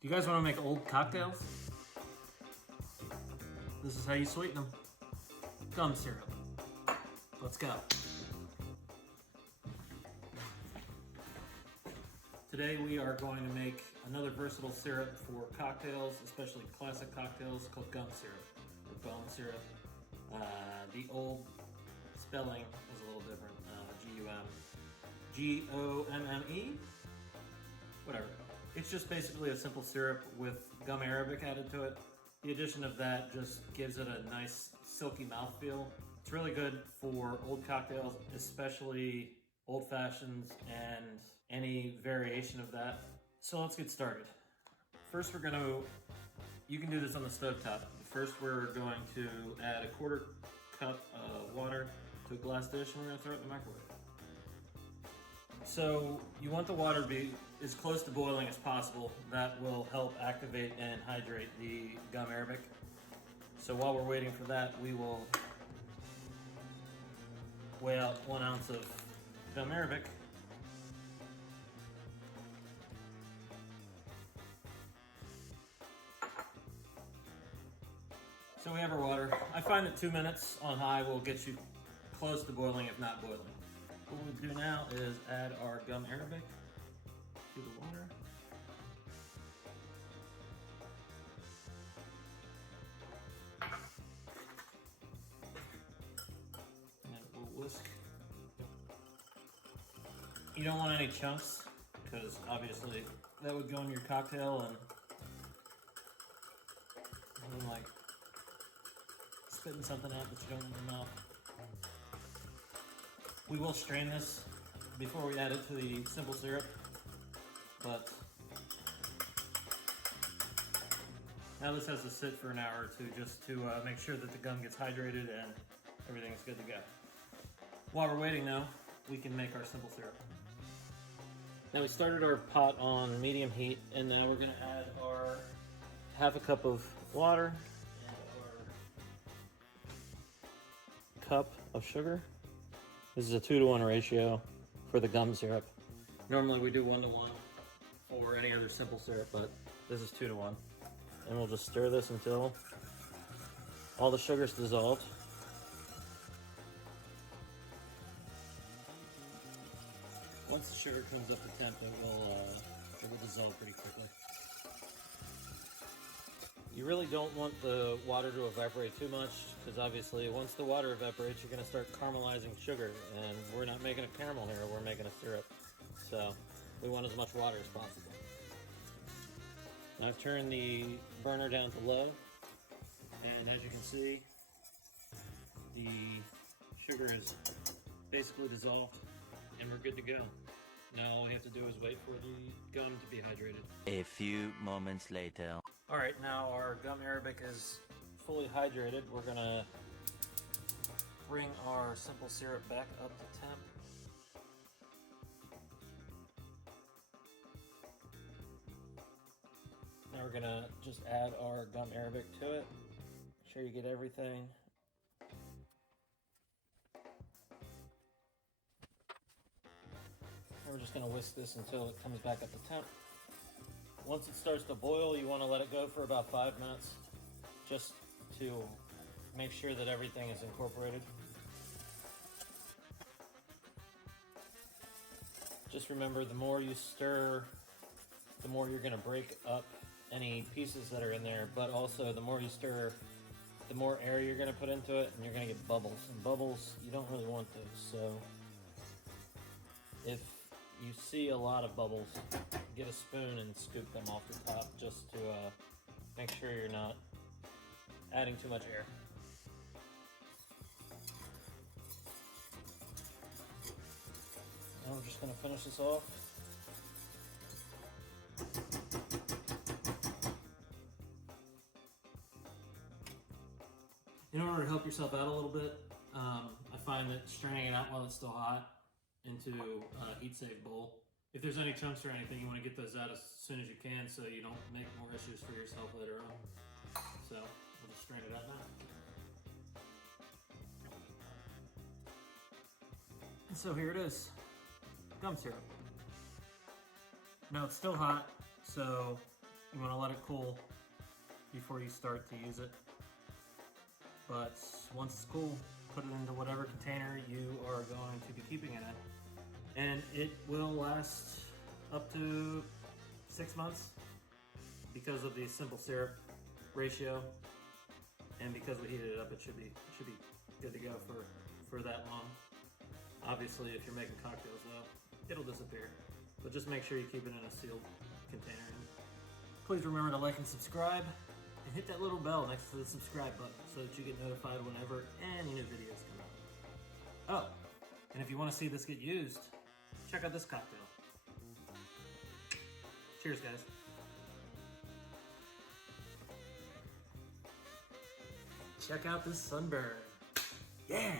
Do you guys want to make old cocktails? This is how you sweeten them. Gum syrup. Let's go. Today we are going to make another versatile syrup for cocktails, especially classic cocktails, called gum syrup, or Gomne syrup. The old spelling is a little different, G-U-M. G-O-M-M-E? Whatever. It's just basically a simple syrup with gum Arabic added to it. The addition of that just gives it a nice silky mouthfeel. It's really good for old cocktails, especially old fashions and any variation of that. So let's get started. First you can do this on the stove top. First we're going to add a 1/4 cup of water to a glass dish and we're gonna throw it in the microwave. So you want the water to be as close to boiling as possible. That will help activate and hydrate the gum Arabic. So while we're waiting for that, we will weigh out 1 ounce of gum Arabic. So we have our water. I find that 2 minutes on high will get you close to boiling, if not boiling. What we'll do now is add our gum Arabic to the water. And we'll whisk. You don't want any chunks, because obviously that would go in your cocktail and like spitting something out that you don't want in your mouth. We will strain this before we add it to the simple syrup, but now this has to sit for an hour or two just to make sure that the gum gets hydrated and everything's good to go. While we're waiting though, we can make our simple syrup. Now we started our pot on medium heat, and now we're gonna add our 1/2 cup of water and our cup of sugar. This is a 2-to-1 ratio for the gum syrup. Normally we do 1-to-1 for any other simple syrup, but this is 2-to-1. And we'll just stir this until all the sugar's dissolved. Once the sugar comes up to temp, it will dissolve pretty quickly. You really don't want the water to evaporate too much, because obviously once the water evaporates, you're going to start caramelizing sugar, and we're not making a caramel here, we're making a syrup. So we want as much water as possible. Now I've turned the burner down to low, and as you can see, the sugar is basically dissolved, and we're good to go. Now all we have to do is wait for the gum to be hydrated. A few moments later. Alright, now our gum Arabic is fully hydrated. We're gonna bring our simple syrup back up to temp. Now we're gonna just add our gum Arabic to it. Make sure you get everything. And we're just gonna whisk this until it comes back up to temp. Once it starts to boil, you want to let it go for about 5 minutes, just to make sure that everything is incorporated. Just remember, the more you stir, the more you're going to break up any pieces that are in there, but also the more you stir, the more air you're going to put into it, and you're going to get bubbles. And bubbles, you don't really want those, so if you see a lot of bubbles, get a spoon and scoop them off the top, just to make sure you're not adding too much air. Now we're just going to finish this off. In order to help yourself out a little bit, I find that straining it out while it's still hot into a heat-safe bowl. If there's any chunks or anything, you want to get those out as soon as you can so you don't make more issues for yourself later on. So we'll just strain it out now. And so here it is, gum syrup. Now it's still hot, so you want to let it cool before you start to use it. But once it's cool, put it into whatever container you are going to be keeping it in. And it will last up to 6 months because of the simple syrup ratio. And because we heated it up, it should be good to go for that long. Obviously, if you're making cocktails though, it'll disappear. But just make sure you keep it in a sealed container. And please remember to like and subscribe, and hit that little bell next to the subscribe button so that you get notified whenever any new videos come out. Oh, and if you want to see this get used, check out this cocktail. Cheers, guys. Check out this sunburn. Yeah!